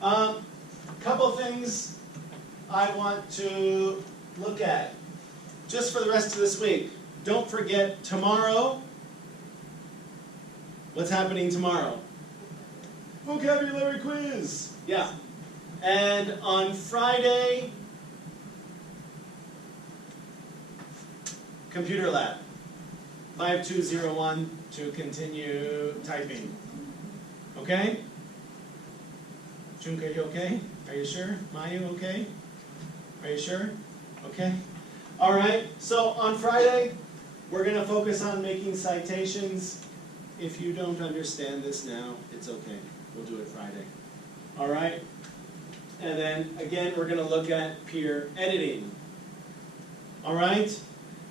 Couple things I want to look at just for the rest of this week. Don't forget tomorrow. What's happening tomorrow? Vocabulary quiz. Yeah. And on Friday, computer lab. 5201 to continue typing. Okay? Junka, you okay? Are you sure? Mayu, okay? Are you sure? Okay. All right. So on Friday, we're going to focus on making citations. If you don't understand this now, it's okay. We'll do it Friday. All right? And then, again, we're going to look at peer editing. All right?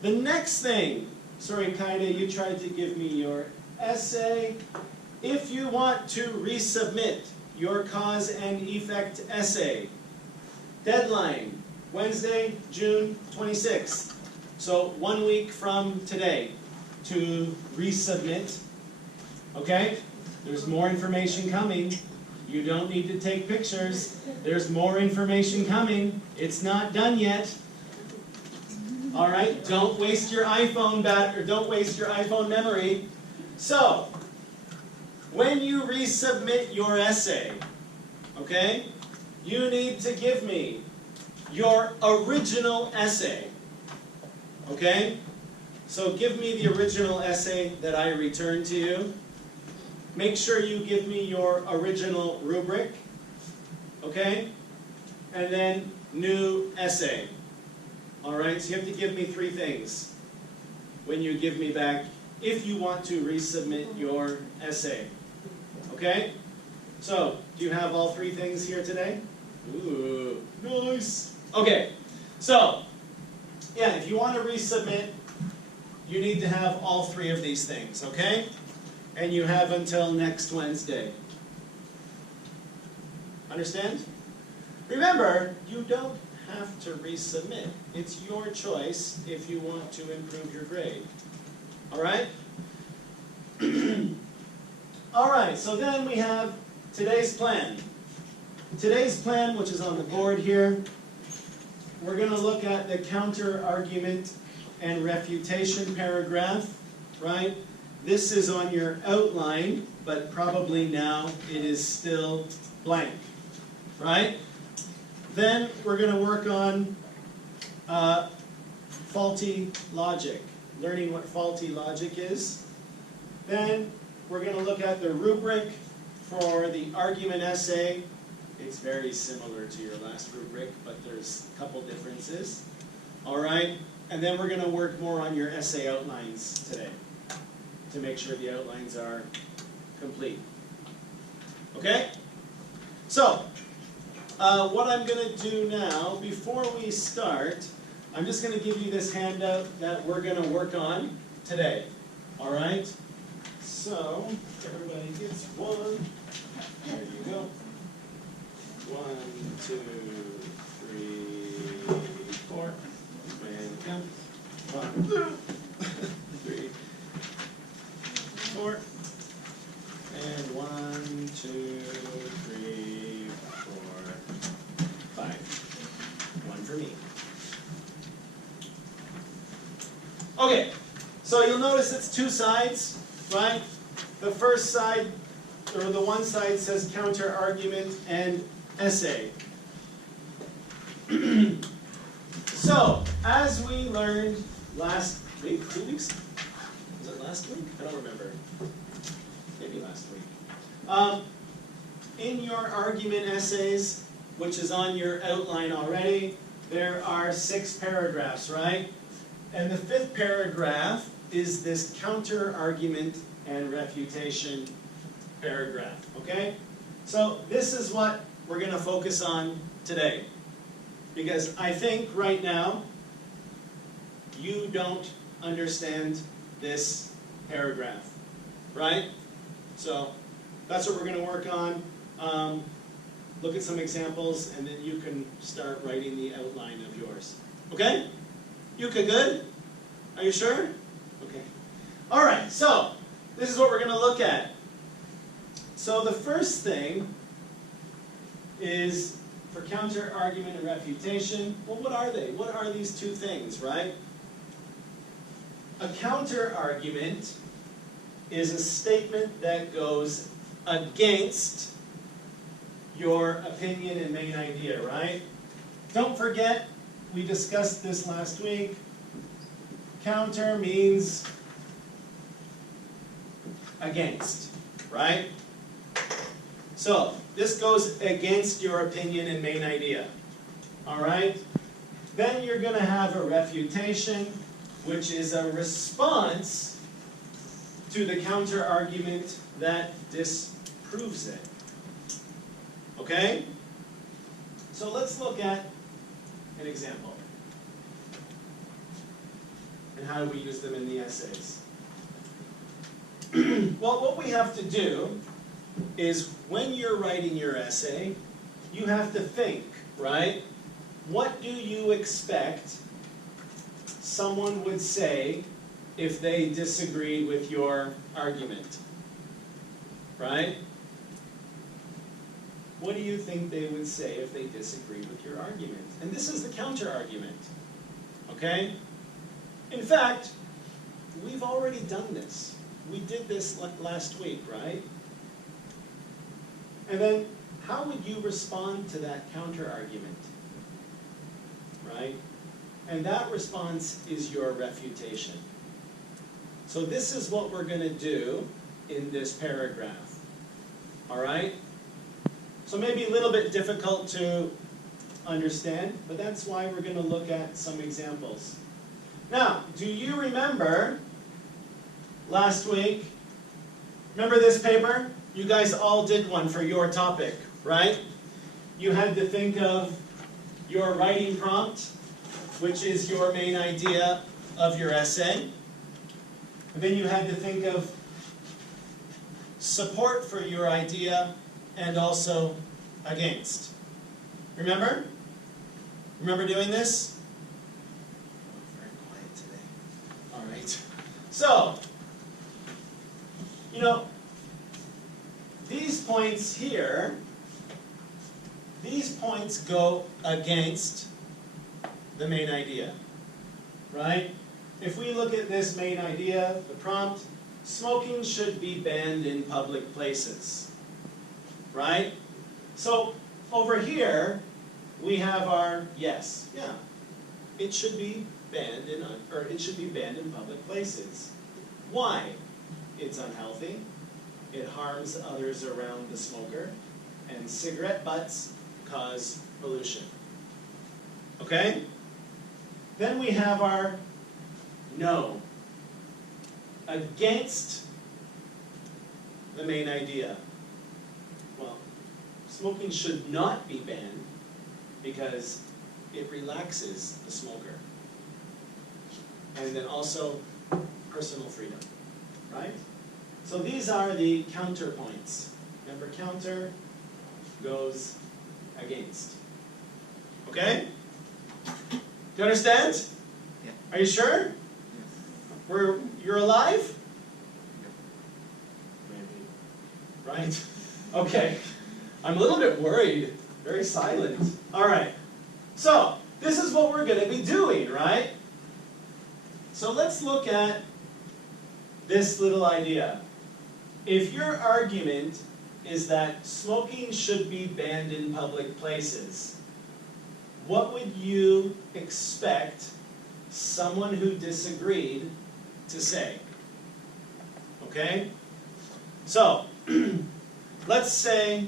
The next thing, sorry, Kaide, you tried to give me your essay. If you want to resubmit your cause and effect essay, deadline, Wednesday, June 26th. So 1 week from today to resubmit. Okay? There's more information coming. You don't need to take pictures. There's more information coming. It's not done yet. All right? Don't waste your iPhone don't waste your iPhone memory. So, when you resubmit your essay, okay, you need to give me your original essay. Okay? So give me the original essay that I returned to you. Make sure you give me your original rubric. Okay? And then new essay. All right? So you have to give me 3 things when you give me back, if you want to resubmit your essay. Okay? So, do you have all 3 things here today? Ooh, nice. Okay, so, yeah, if you want to resubmit, you need to have all 3 of these things, okay? And you have until next Wednesday. Understand? Remember, you don't have to resubmit. It's your choice if you want to improve your grade. All right? All right, so then we have today's plan. Today's plan, which is on the board here, we're going to look at the counter-argument and refutation paragraph, right? This is on your outline, but probably now it is still blank, right? Then we're going to work on faulty logic, learning what faulty logic is. Then we're going to look at the rubric for the argument essay. It's very similar to your last rubric, but there's a couple differences. All right? And then we're going to work more on your essay outlines today to make sure the outlines are complete. Okay? So, what I'm going to do now, before we start, I'm just going to give you this handout that we're going to work on today. All right? So, everybody gets one. There you go. 1, 2, 3, 4. And count. 1, 2, 3, 4. And 1, 2, 3, 4, 5. 1 for me. Okay, so you'll notice it's 2 sides, right? The first side, or the one side says counter-argument and essay. So, as we learned last week, 2 weeks? Was it last week? I don't remember. Maybe last week. In your argument essays, which is on your outline already, there are 6 paragraphs, right? And the 5th paragraph is this counter-argument and refutation paragraph, okay? So this is what we're going to focus on today. Because I think right now, you don't understand this paragraph, right? So that's what we're going to work on. Look at some examples, and then you can start writing the outline of yours. Okay? Yuka, good? Are you sure? Okay. All right, so this is what we're going to look at. So the first thing is for counter argument and refutation. Well, what are they? What are these two things, right? A counter argument is a statement that goes against your opinion and main idea, right? Don't forget, we discussed this last week. Counter means against, right? So, this goes against your opinion and main idea, all right? Then you're going to have a refutation, which is a response to the counter argument that disproves it. Okay? So let's look at an example. And how do we use them in the essays? Well, what we have to do is when you're writing your essay, you have to think, right? What do you expect someone would say if they disagreed with your argument? Right? What do you think they would say if they disagreed with your argument? And this is the counter argument. Okay? In fact, we've already done this. We did this last week, right? And then, how would you respond to that counter argument? Right? And that response is your refutation. So this is what we're going to do in this paragraph. All right? So maybe a little bit difficult to understand, but that's why we're going to look at some examples. Now, do you remember last week? Remember this paper? You guys all did one for your topic, right? You had to think of your writing prompt, which is your main idea of your essay. And then you had to think of support for your idea and also against. Remember? Remember doing this? Oh, very quiet today. All right. So, you know, these points here, these points go against the main idea, right? If we look at this main idea, the prompt, smoking should be banned in public places, right? So over here, we have our yes, yeah, it should be banned in public places. Why? It's unhealthy. It harms others around the smoker, and cigarette butts cause pollution. Okay? Then we have our no. Against the main idea. Well, smoking should not be banned because it relaxes the smoker. And then also personal freedom, right? So these are the counterpoints. Remember, counter goes against. Okay? Do you understand? Yeah. Are you sure? Yes. You're alive? Yep. Maybe. Right? Okay. I'm a little bit worried. Very silent. All right. So, this is what we're going to be doing, right? So let's look at this little idea. If your argument is that smoking should be banned in public places, what would you expect someone who disagreed to say? Okay? So, let's say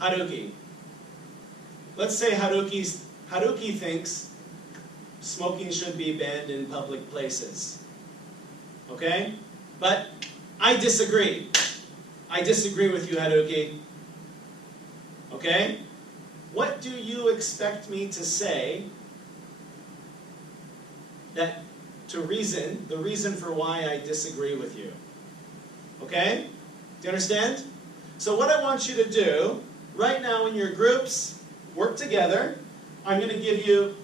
Haruki. Let's say Haruki thinks smoking should be banned in public places. Okay? But I disagree. I disagree with you, Haruki. Okay? What do you expect me to say the reason for why I disagree with you? Okay? Do you understand? So what I want you to do, right now in your groups, work together. I'm going to give you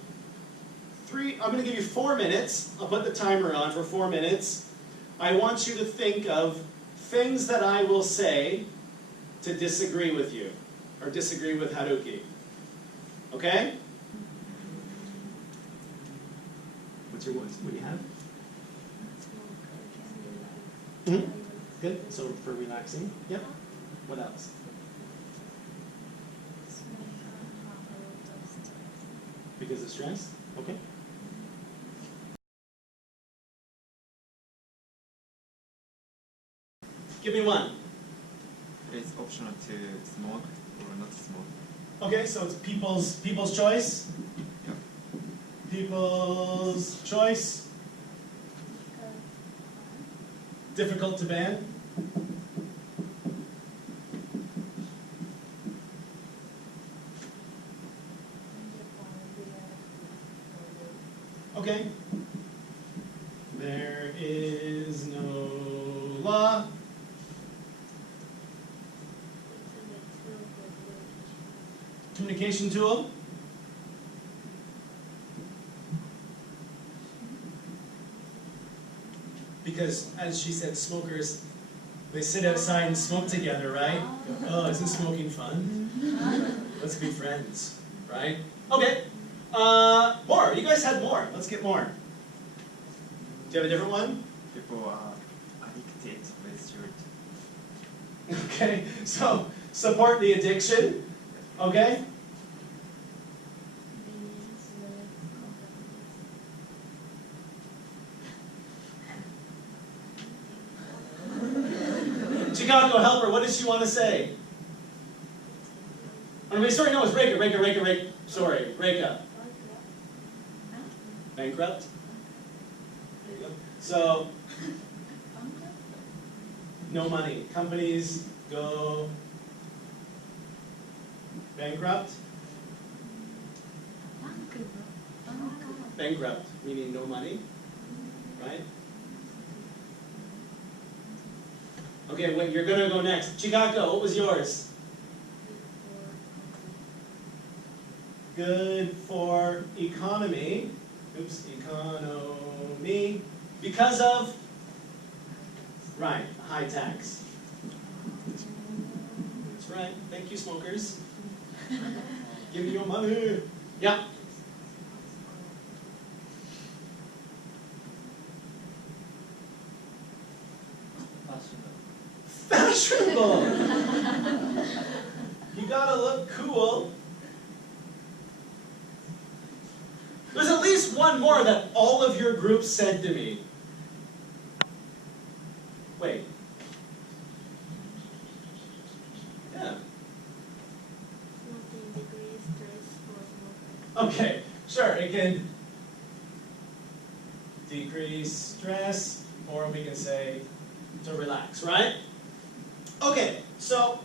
4 minutes. I'll put the timer on for 4 minutes. I want you to think of things that I will say to disagree with you. or disagree with Haruki. Okay? What's your words? What do you have? Mm-hmm. Good. So for relaxing. Yep. What else? Because of stress? Okay. Give me one. It's optional to smoke or not smoke. Okay, so it's people's choice. Yep. People's choice. Difficult to ban. Okay. There is no law. Communication tool. Because, as she said, smokers, they sit outside and smoke together, right? Oh, isn't smoking fun? Let's be friends, right? Okay. More. You guys had more. Let's get more. Do you have a different one? People are addicted with shirt. Okay. So, support the addiction. Okay. Chicago helper, what does she want to say? I mean, sorry, no, it's Reka. Sorry, Reka. Bankrupt? There you go. So, no money. Companies go bankrupt. Bankrupt, meaning no money, right? Okay, wait, you're gonna go next. Chigako, what was yours? Good for economy. Oops, economy. Because of? Right, high tax. That's right. Thank you, smokers. Give me your money. Yeah. Fashionable. You gotta look cool. There's at least one more that all of your groups said to me. Wait. Yeah. Okay, sure, it can decrease stress, or we can say to relax, right? Okay, so,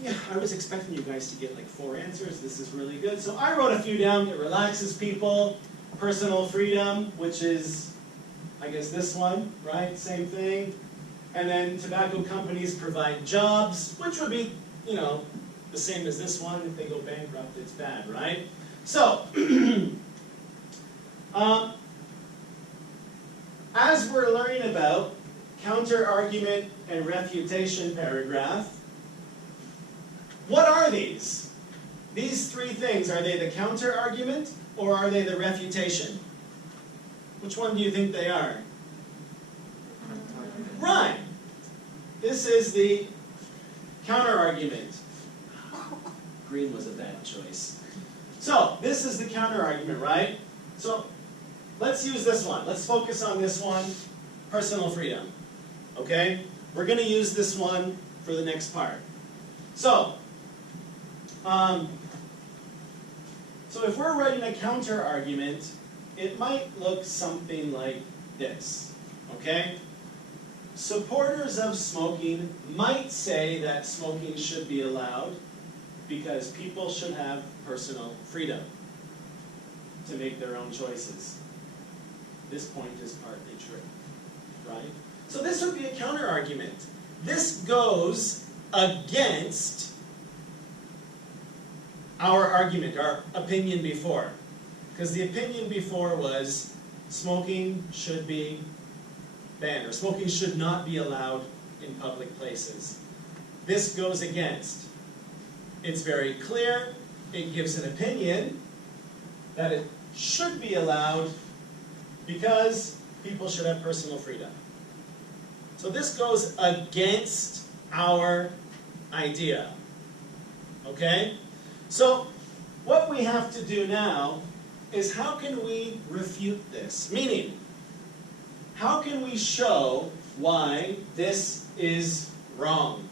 yeah, I was expecting you guys to get like 4 answers. This is really good. So I wrote a few down. It relaxes people. Personal freedom, which is, I guess, this one, right? Same thing. And then tobacco companies provide jobs, which would be, you know, the same as this one. If they go bankrupt, it's bad, right? So, as we're learning about counter-argument and refutation paragraph, what are these? These 3 things, are they the counter-argument or are they the refutation? Which one do you think they are? Right. This is the counter-argument. Green was a bad choice. So, this is the counter-argument, right? So, let's use this one. Let's focus on this one, personal freedom. Okay? We're going to use this one for the next part. So if we're writing a counter-argument, it might look something like this. Okay? Supporters of smoking might say that smoking should be allowed because people should have personal freedom to make their own choices. This point is partly true, right? So this would be a counter-argument. This goes against our argument, our opinion before. Because the opinion before was smoking should be banned, or smoking should not be allowed in public places. This goes against. It's very clear. It gives an opinion that it should be allowed because people should have personal freedom. So this goes against our idea. Okay? So what we have to do now is how can we refute this? Meaning, how can we show why this is wrong?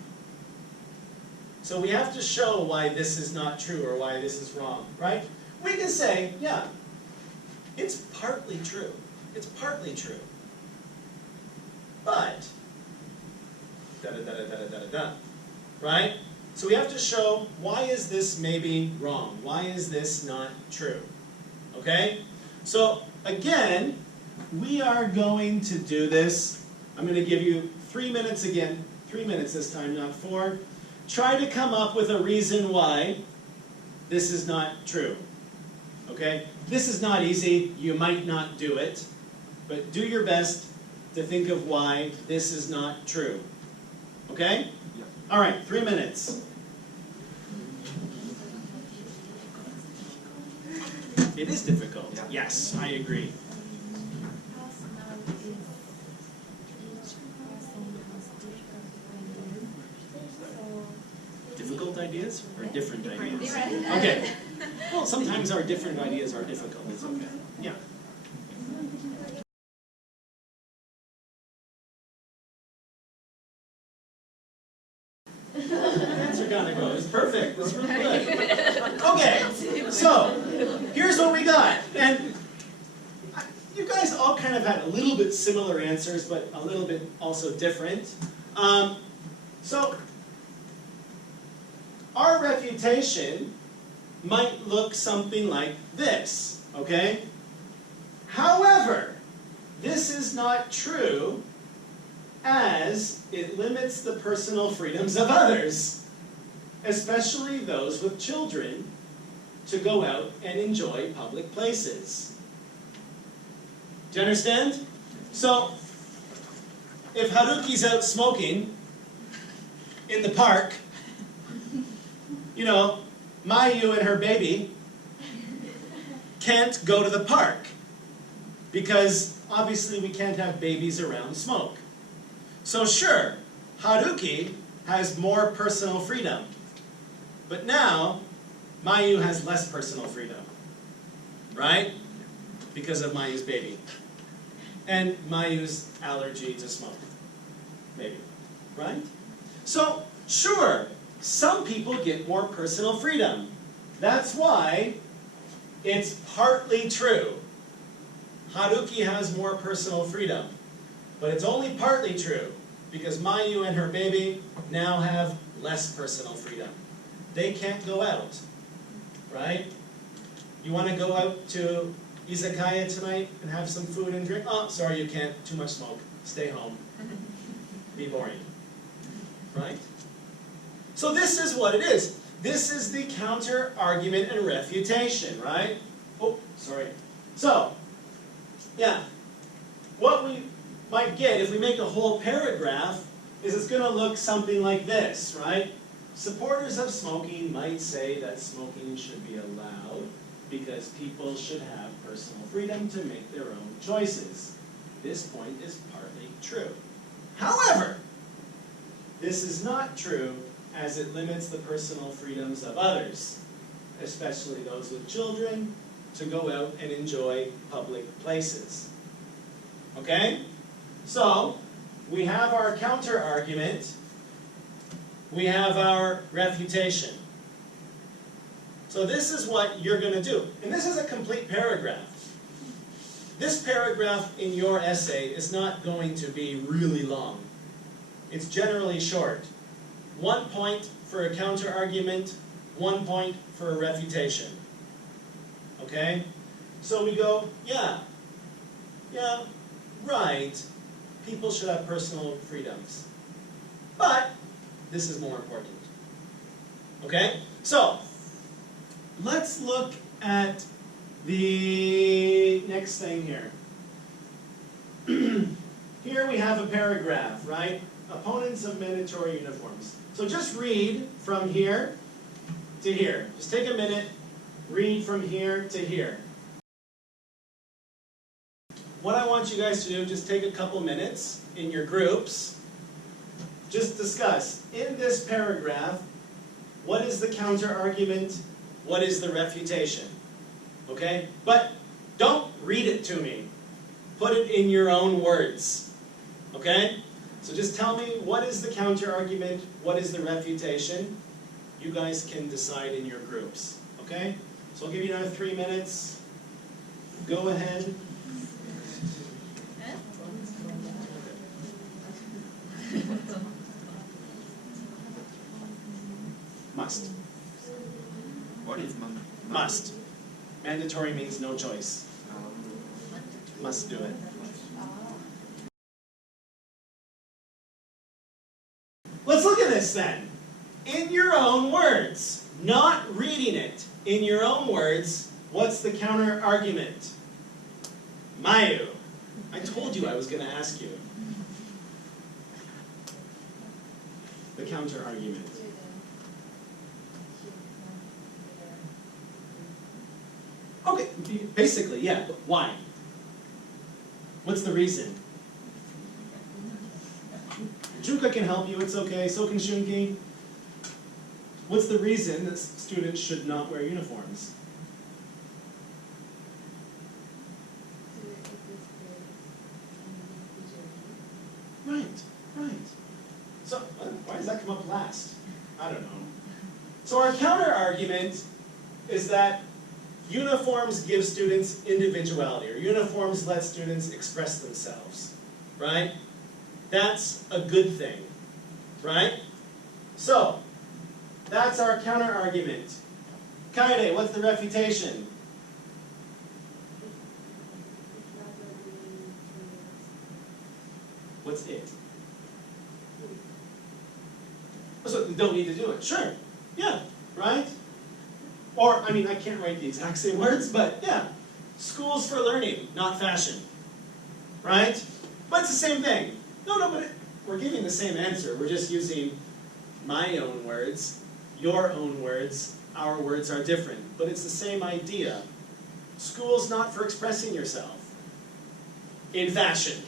So we have to show why this is not true or why this is wrong, right? We can say, yeah, it's partly true. It's partly true. But, da-da-da-da-da-da-da-da, right? So we have to show why is this maybe wrong? Why is this not true? Okay? So, again, we are going to do this. I'm going to give you 3 minutes again. 3 minutes this time, not 4. Try to come up with a reason why this is not true. Okay? This is not easy. You might not do it. But do your best to think of why this is not true. Okay? Yep. All right, 3 minutes. It is difficult. Yeah. Yes, I agree. Difficult ideas or different ideas? Okay. Well, sometimes our different ideas are difficult. It's okay. Yeah. Answer kind of goes perfect. That's really good. Okay. So here's what we got, and you guys all kind of had a little bit similar answers, but a little bit also different. So our refutation might look something like this, okay? However, this is not true as it limits the personal freedoms of others, especially those with children, to go out and enjoy public places. Do you understand? So, if Haruki's out smoking in the park, you know, Mayu and her baby can't go to the park because obviously we can't have babies around smoke. So sure, Haruki has more personal freedom, but now Mayu has less personal freedom, right? Because of Mayu's baby. And Mayu's allergy to smoke, maybe, right? So, sure, some people get more personal freedom. That's why it's partly true. Haruki has more personal freedom. But it's only partly true, because Mayu and her baby now have less personal freedom. They can't go out, right? You want to go out to izakaya tonight and have some food and drink? Oh, sorry, you can't. Too much smoke. Stay home. Be boring, right? So this is what it is. This is the counter-argument and refutation, right? Oh, sorry. So, yeah, what we might get if we make a whole paragraph is it's going to look something like this, right? Supporters of smoking might say that smoking should be allowed because people should have personal freedom to make their own choices. This point is partly true. However, this is not true as it limits the personal freedoms of others, especially those with children, to go out and enjoy public places. Okay? So, we have our counter-argument, we have our refutation. So this is what you're going to do. And this is a complete paragraph. This paragraph in your essay is not going to be really long. It's generally short. 1 point for a counter-argument, 1 point for a refutation. Okay? So we go, yeah, right. People should have personal freedoms. But this is more important. Okay? So, let's look at the next thing here. Here we have a paragraph, right? Opponents of mandatory uniforms. So just read from here. to here. Just take a minute, read from here to here. What I want you guys to do, just take a couple minutes in your groups. Just discuss, in this paragraph, what is the counter-argument? What is the refutation? Okay? But don't read it to me. Put it in your own words. Okay? So just tell me, what is the counter-argument? What is the refutation? You guys can decide in your groups. Okay? So I'll give you another 3 minutes. Go ahead. Must. What is Must. Mandatory means no choice. Must do it. Let's look at this then. In your own words, not reading it. In your own words, what's the counter argument? Mayu. I told you I was going to ask you. The counter argument. Okay, basically, yeah, but why? What's the reason? Junka can help you, it's okay, so can Shunki. What's the reason that students should not wear uniforms? Right, right. So, why does that come up last? I don't know. So our counter-argument is that uniforms give students individuality, or uniforms let students express themselves, right? That's a good thing, right? So, that's our counter-argument. Kaede, what's the refutation? What's it? So we don't need to do it. Sure. Yeah. Right? Or, I mean, I can't write the exact same words, but yeah. Schools for learning, not fashion. Right? But it's the same thing. No, but we're giving the same answer. We're just using my own words, your own words. Our words are different. But it's the same idea. School's not for expressing yourself in fashion.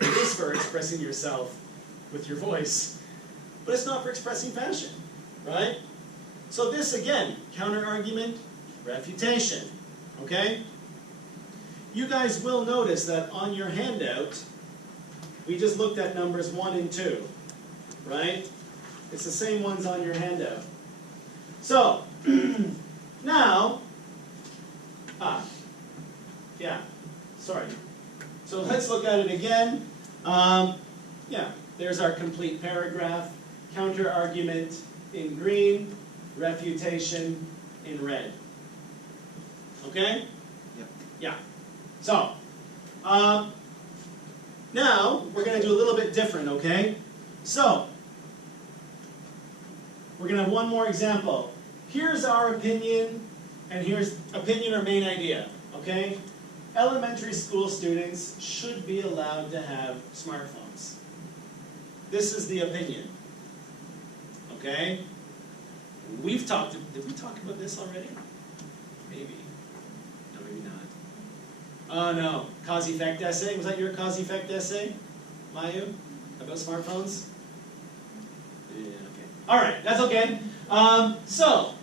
It is for expressing yourself with your voice. But it's not for expressing fashion, right? So this, again, counter-argument, refutation, okay? You guys will notice that on your handout, we just looked at numbers 1 and 2, right? It's the same ones on your handout. So, now, So let's look at it again. There's our complete paragraph. Counter-argument in green, refutation in red. Okay? Yep. Yeah. So, now we're going to do a little bit different, okay? So, we're going to have one more example. Here's our opinion, and here's opinion or main idea, okay? Elementary school students should be allowed to have smartphones. This is the opinion, okay? Did we talk about this already? Maybe. No, maybe not. Oh no, cause effect essay. Was that your cause effect essay, Mayu? About smartphones? Yeah, okay. Alright, that's okay. So,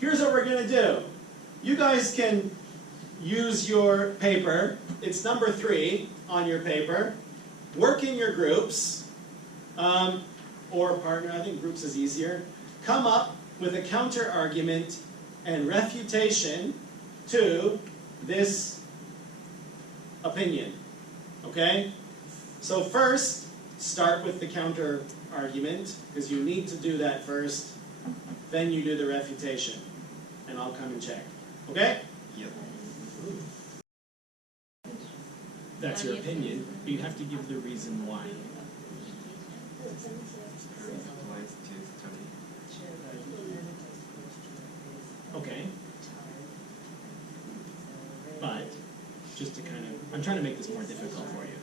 here's what we're going to do. You guys can use your paper. It's number 3 on your paper. Work in your groups. Or partner, I think groups is easier. Come up with a counter-argument and refutation to this opinion. Okay? So first, start with the counter-argument, because you need to do that first. Then you do the refutation. And I'll come and check. Okay? Yep. That's your opinion. You have to give the reason why. Applies to study. Okay. But, just to kind of, I'm trying to make this more difficult for you.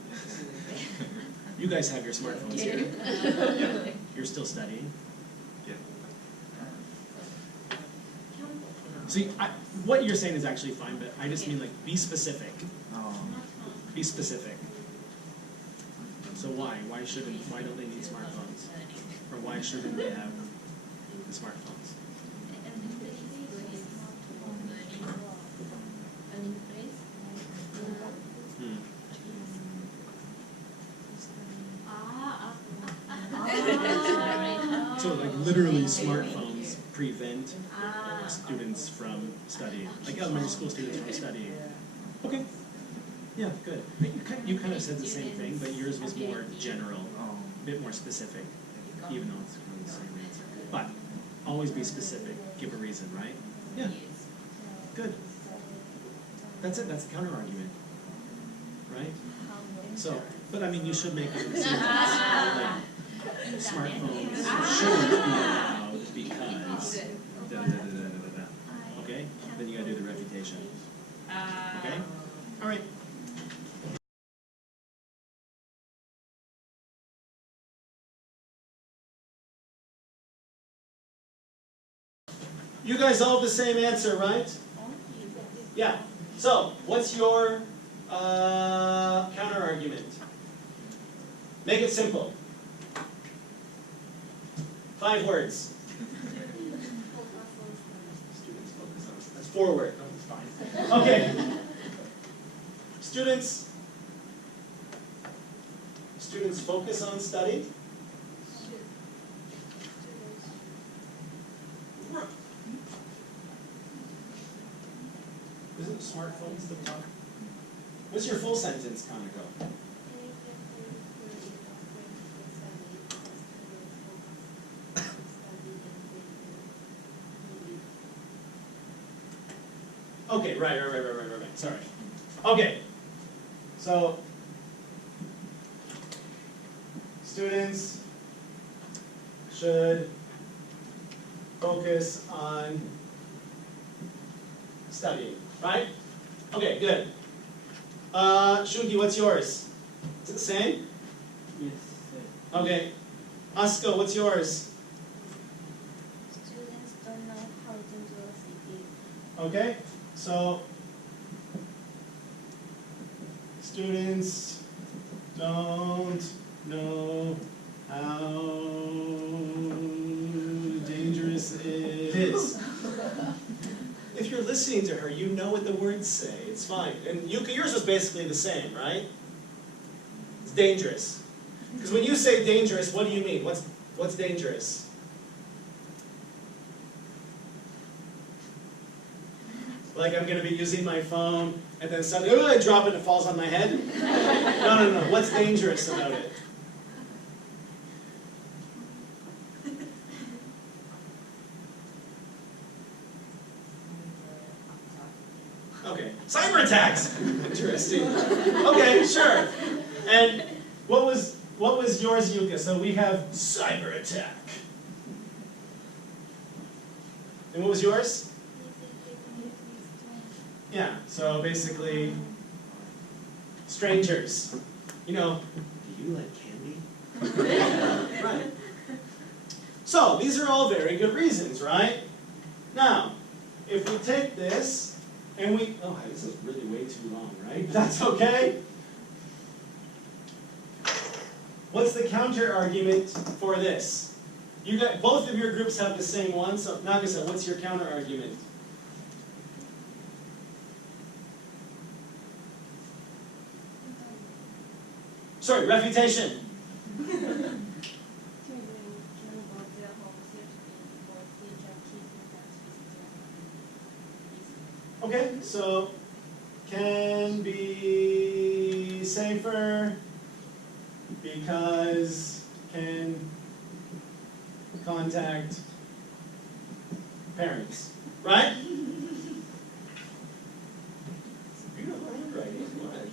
You guys have your smartphones here. You're still studying. Yeah. So what you're saying is actually fine, but I just mean like be specific. Be specific. So why? Why don't they need smartphones? Or why shouldn't they have the smartphones? So like literally smartphones prevent students from studying, like elementary school students from studying. Okay. Yeah, good. You kind of said the same thing, but yours was more general, a bit more specific, even though it's really the same answer. But always be specific. Give a reason, right? Yeah. Good. That's it. That's a counter argument, right? So, but I mean, you should make it smartphones shouldn't be allowed because okay? Then you gotta do the refutation. Okay? All right. You guys all have the same answer, right? Yeah. So, what's your counter argument? Make it simple. 5 words. That's 4 words. No, it's fine. Okay. Students focus on study. Isn't smartphones the talk? What's your full sentence, Kaneko? Okay, right. Sorry. Okay. So, students should focus on studying, right? Okay, good. Shunki, what's yours? Is it the same? Yes. Okay. Asuko, what's yours? Students don't know how to do CP. Okay, so students don't know how dangerous it is. If you're listening to her, you know what the words say. It's fine. And yours was basically the same, right? It's dangerous. Because when you say dangerous, what do you mean? What's dangerous? Like I'm going to be using my phone, and then suddenly, I drop it and it falls on my head? No. What's dangerous about it? Okay, cyber attacks. Interesting. Okay, sure. And what was yours, Yuka? So we have cyber attack. And what was yours? Yeah. So basically, strangers. You know, do you like candy? Right. So these are all very good reasons, right? Now, if we take this. And this is really way too long, right? That's okay. What's the counter argument for this? Both of your groups have the same one, so Nagasa, what's your counter argument? Sorry, refutation. Okay, so can be safer because can contact parents, right? Beautiful handwriting, what?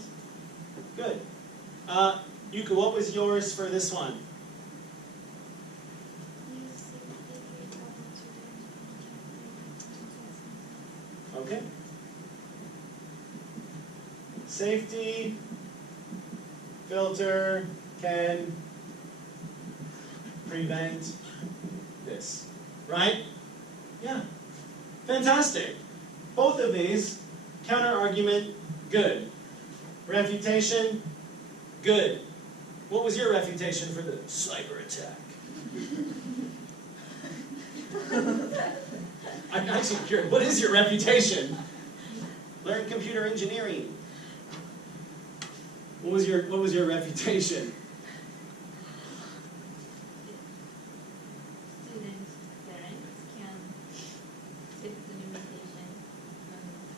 Good. Yuka, what was yours for this one? Okay. Safety filter can prevent this, right? Yeah. Fantastic. both of these, counter-argument, good. Refutation, good. What was your refutation for the cyber attack? I'm actually curious, what is your reputation? Learn computer engineering. What was your reputation? Students, parents can fix the limitation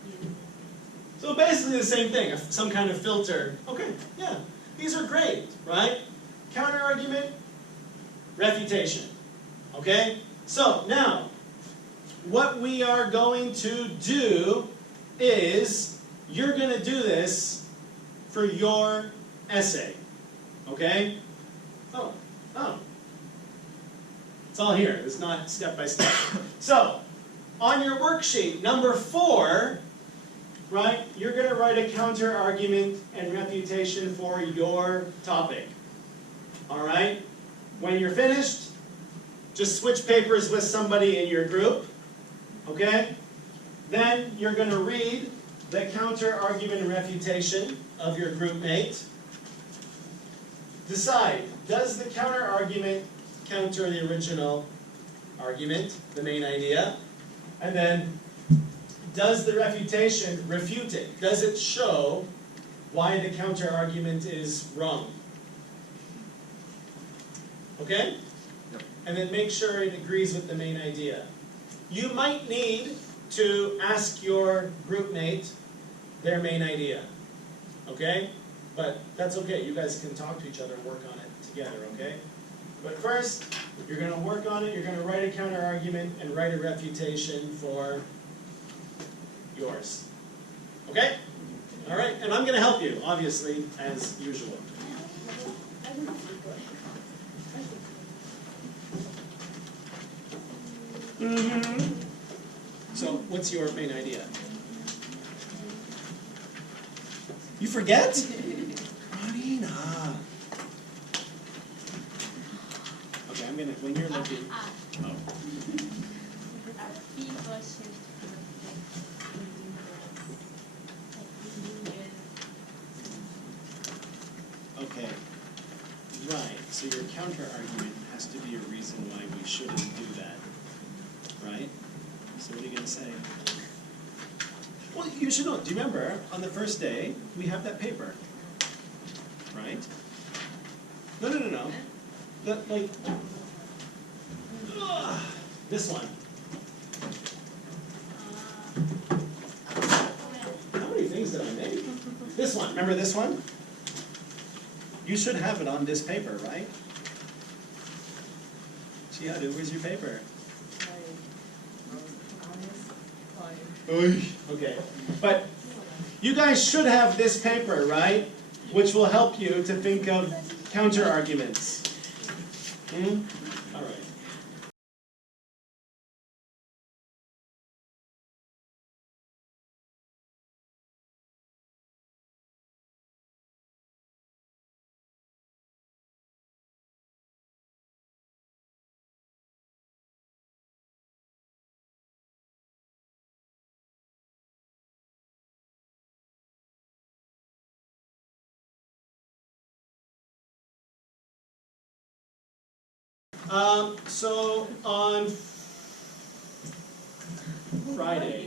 and use it. So basically the same thing, some kind of filter. Okay, yeah, these are great, right? Counter-argument, refutation. Okay? So now, what we are going to do is, you're going to do this for your essay. Okay? Oh. It's all here. It's not step by step. So, on your worksheet, number 4, right, you're going to write a counter-argument and refutation for your topic. All right? When you're finished, just switch papers with somebody in your group. Okay? Then you're going to read the counter-argument and refutation of your group mate. Decide, does the counter-argument counter the original argument, the main idea? And then, does the refutation refute it? Does it show why the counter-argument is wrong? Okay? Yep. And then make sure it agrees with the main idea. You might need to ask your group mate their main idea. Okay? But that's okay. You guys can talk to each other and work on it together, okay? But first, you're going to work on it. You're going to write a counter-argument and write a refutation for yours. Okay? All right? And I'm going to help you, obviously, as usual. So, what's your main idea? You forget? Marina. Okay, I'm gonna, when you're looking. Oh. People should Okay. Right. So your counter argument has to be a reason why we shouldn't do that. Right? So what are you gonna say? Well, you should know. Do you remember on the first day we have that paper? Right? No. That, like, this one. How many things did I make? This one. Remember this one? You should have it on this paper, right? Chiadu, where's your paper? Okay. But you guys should have this paper, right? Which will help you to think of counter-arguments. All right. So on Friday,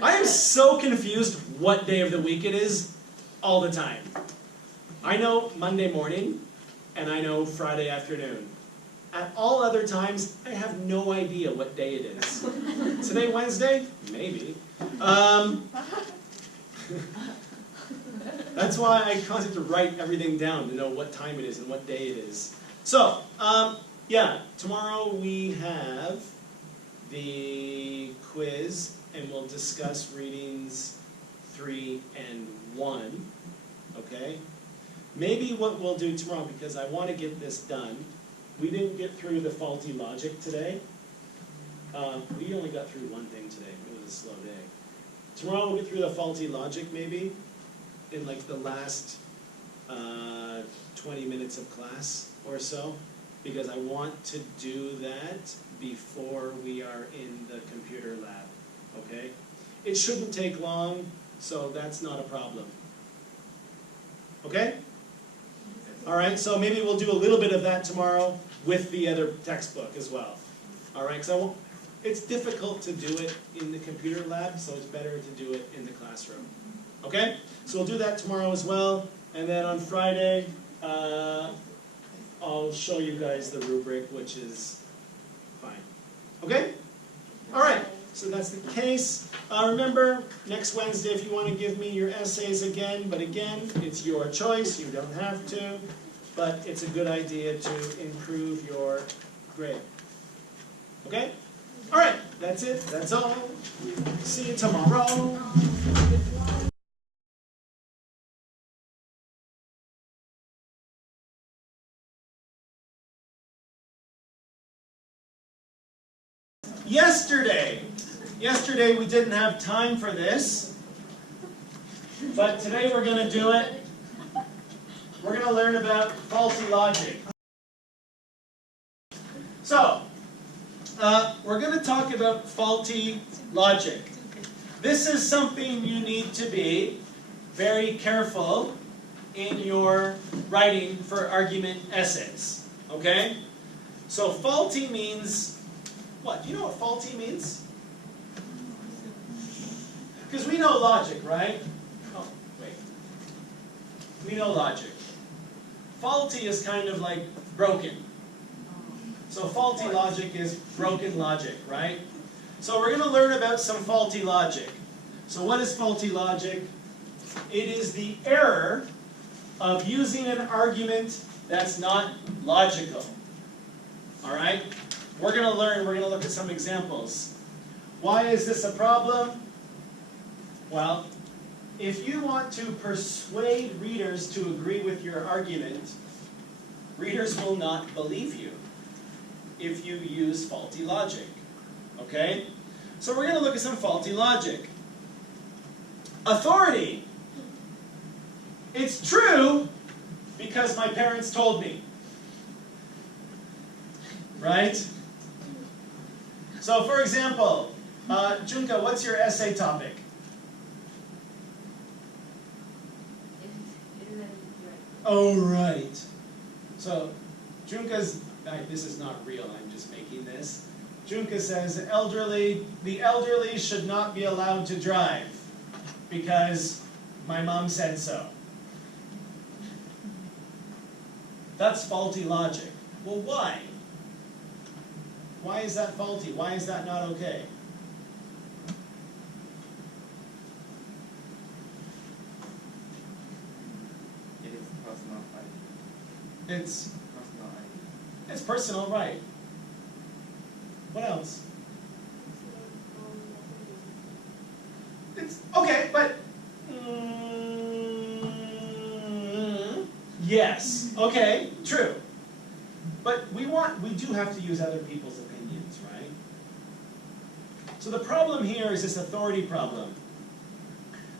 I am so confused what day of the week it is all the time. I know Monday morning, and I know Friday afternoon. At all other times, I have no idea what day it is. Today, Wednesday? Maybe. That's why I constantly have to write everything down to know what time it is and what day it is. So, yeah, tomorrow we have the quiz, and we'll discuss readings 3 and 1, okay? Maybe what we'll do tomorrow, because I want to get this done, we didn't get through the faulty logic today. We only got through one thing today. It was a slow day. Tomorrow we'll get through the faulty logic, maybe, in like the last 20 minutes of class or so. because I want to do that before we are in the computer lab, okay? It shouldn't take long, so that's not a problem. Okay? All right, so maybe we'll do a little bit of that tomorrow with the other textbook as well. All right, so it's difficult to do it in the computer lab, so it's better to do it in the classroom. Okay? So we'll do that tomorrow as well, and then on Friday, I'll show you guys the rubric, which is fine. Okay? All right, so that's the case. Remember, next Wednesday, if you want to give me your essays again, but again, it's your choice, you don't have to, but it's a good idea to improve your grade. Okay? All right, that's it, that's all. See you tomorrow. Yesterday we didn't have time for this, but today we're going to do it. We're going to learn about faulty logic. So, we're going to talk about faulty logic. This is something you need to be very careful in your writing for argument essays. Okay? So faulty means what? Do you know what faulty means? Because we know logic, right? Oh, wait. We know logic. Faulty is kind of like broken. So faulty logic is broken logic, right? So we're going to learn about some faulty logic. So what is faulty logic? It is the error of using an argument that's not logical. All right? We're going to look at some examples. Why is this a problem? Well, if you want to persuade readers to agree with your argument, readers will not believe you if you use faulty logic. Okay? So we're going to look at some faulty logic. Authority. It's true because my parents told me. Right? So for example, Junka, what's your essay topic? Oh, right. So Junka's, this is not real, I'm just making this. Junka says the elderly should not be allowed to drive because my mom said so. That's faulty logic. Well, why? Why is that faulty? Why is that not okay? It is personal right. It's Personal right. It's personal right. What else? It's okay, but yes, okay, true. But we do have to use other people's opinions, right? So the problem here is this authority problem.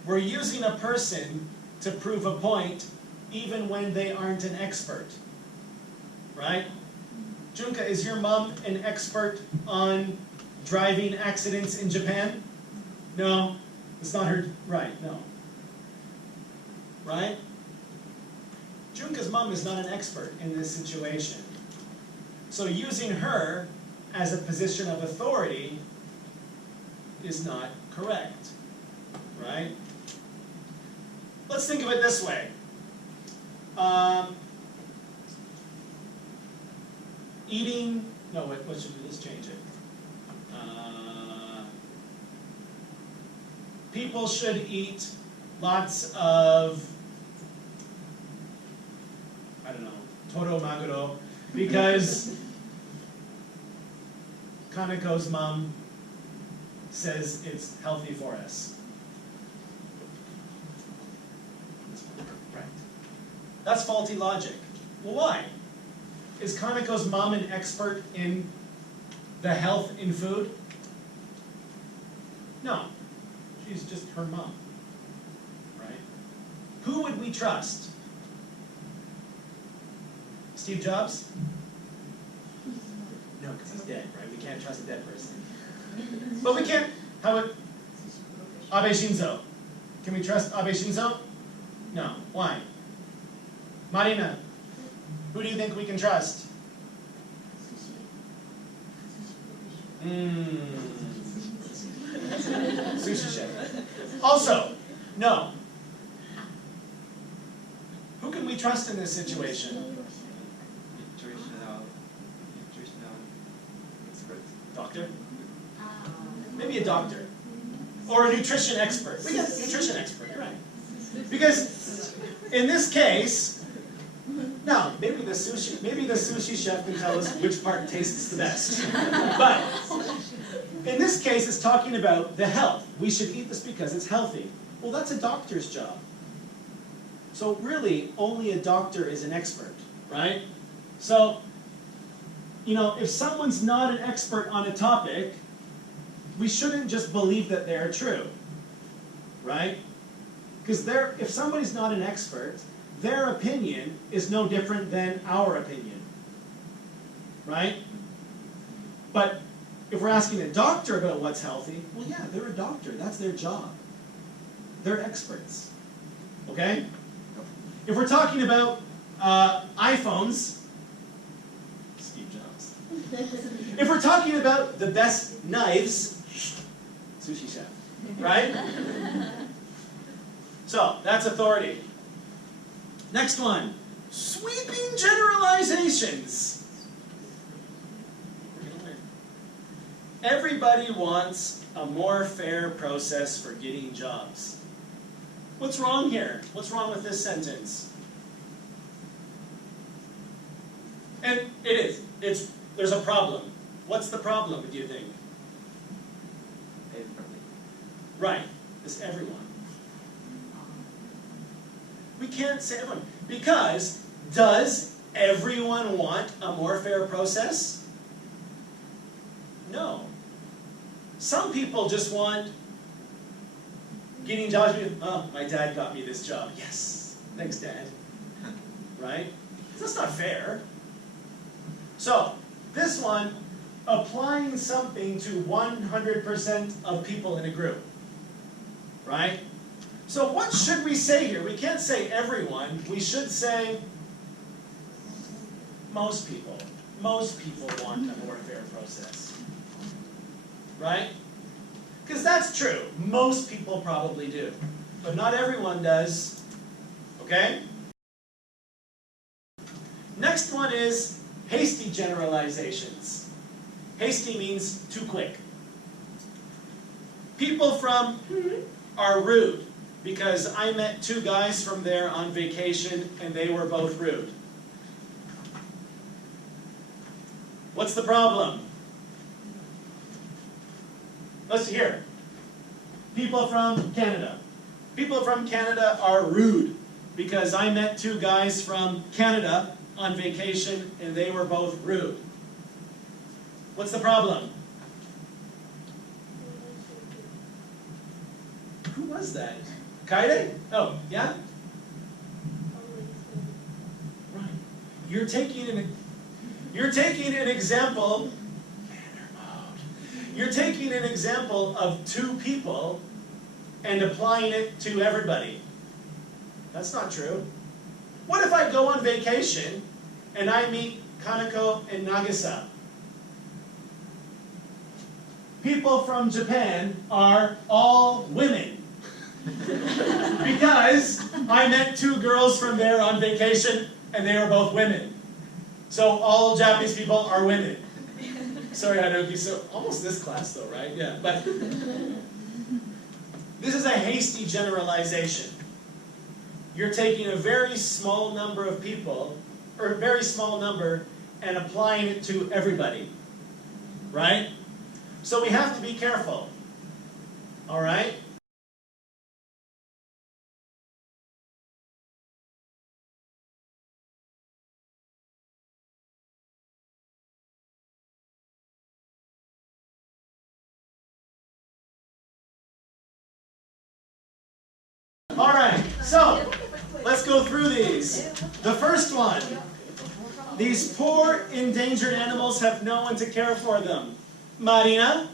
We're using a person to prove a point even when they aren't an expert, right? Junka, is your mom an expert on driving accidents in Japan? No, it's not her, right, no. Right? Junka's mom is not an expert in this situation. So using her as a position of authority is not correct, right? Let's think of it this way. What should we, let's change it. People should eat lots of, I don't know, toro maguro, because Kaneko's mom says it's healthy for us. Right. That's faulty logic. Well, why? Is Kaneko's mom an expert in the health in food? No. She's just her mom. Right? Who would we trust? Steve Jobs? No, because he's dead, right? We can't trust a dead person. But we can't. How about Abe Shinzo? Can we trust Abe Shinzo? No. Why? Marina, who do you think we can trust? Sushi chef. Also, no. Who can we trust in this situation? Nutritional expert. Doctor? Maybe a doctor. Or a nutrition expert. We got a nutrition expert, you're right. Because in this case, now, maybe the sushi chef can tell us which part tastes the best. But in this case, it's talking about the health. We should eat this because it's healthy. Well, that's a doctor's job. So really, only a doctor is an expert, right? So, you know, if someone's not an expert on a topic, we shouldn't just believe that they're true, right? Because if somebody's not an expert, their opinion is no different than our opinion, right? But if we're asking a doctor about what's healthy, well, yeah, they're a doctor. That's their job. They're experts, okay? If we're talking about iPhones, Steve Jobs. If we're talking about the best knives, sushi chef, right? So, that's authority. Next one, sweeping generalizations. We're gonna learn. Everybody wants a more fair process for getting jobs. What's wrong here? What's wrong with this sentence? And it is. There's a problem. What's the problem, do you think? Everybody. Right. It's everyone. We can't say everyone. Because, does everyone want a more fair process? No. Some people just want getting jobs. Oh, my dad got me this job. Yes. Thanks, Dad. Right? That's not fair. So, this one, applying something to 100% of people in a group. Right? So what should we say here? We can't say everyone. We should say most people. Most people want a more fair process. Right? Because that's true. Most people probably do. But not everyone does. Okay? Next one is hasty generalizations. Hasty means too quick. People from are rude because I met two guys from there on vacation and they were both rude. What's the problem? Let's hear. People from Canada. People from Canada are rude because I met two guys from Canada on vacation and they were both rude. What's the problem? Who was that? Kaide? Oh, yeah? Right. You're taking an example. You're taking an example of two people and applying it to everybody. That's not true. What if I go on vacation and I meet Kaneko and Nagisa? People from Japan are all women. Because I met two girls from there on vacation and they are both women. So all Japanese people are women. Sorry, Haruki, so almost this class though, right? Yeah, but this is a hasty generalization. You're taking a very small number of people, or a very small number, and applying it to everybody, right? So we have to be careful, all right? All right, so let's go through these. The first one, These poor endangered animals have no one to care for them. Marina,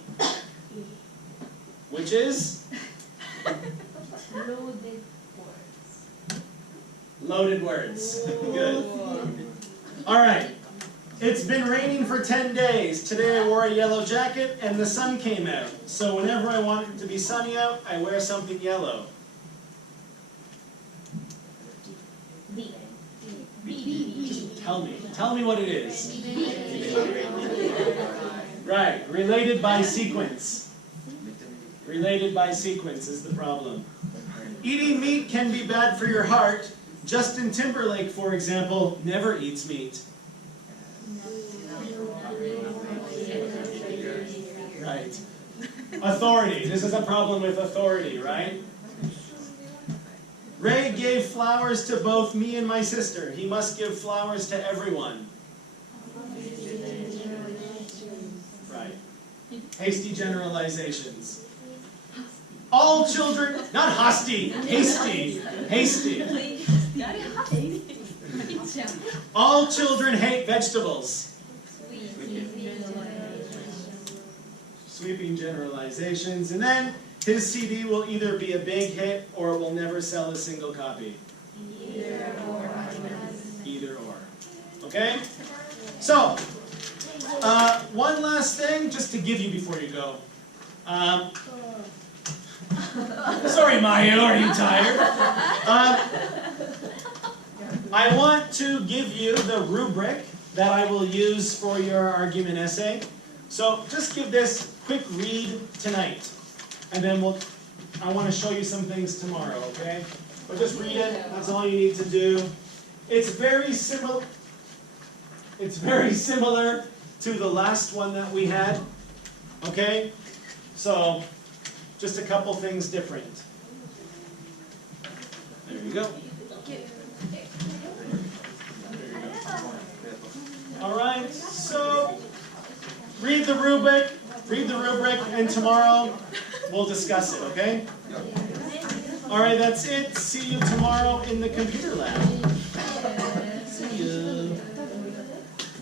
which is Loaded words. loaded words. Good. All right. It's been raining for 10 days. Today I wore a yellow jacket and the sun came out. So whenever I want it to be sunny out, I wear something yellow. Tell me what it is. Right, related by sequence. Related by sequence is the problem. Eating meat can be bad for your heart. Justin Timberlake, for example, never eats meat. Right. Authority. This is a problem with authority, right? Ray gave flowers to both me and my sister. He must give flowers to everyone. Right. Hasty generalizations. All children, not hasty, hasty, hasty. All children hate vegetables. Sweeping generalizations. And then his CD will either be a big hit or it will never sell a single copy. Either or. Okay? So, one last thing just to give you before you go. Sorry, Mayu, are you tired? I want to give you the rubric that I will use for your argument essay. So just give this quick read tonight, and then I want to show you some things tomorrow, okay? But just read it, that's all you need to do. It's very similar to the last one that we had, okay? So, just a couple things different. There you go. All right, so read the rubric, and tomorrow we'll discuss it, okay? All right, that's it. See you tomorrow in the computer lab.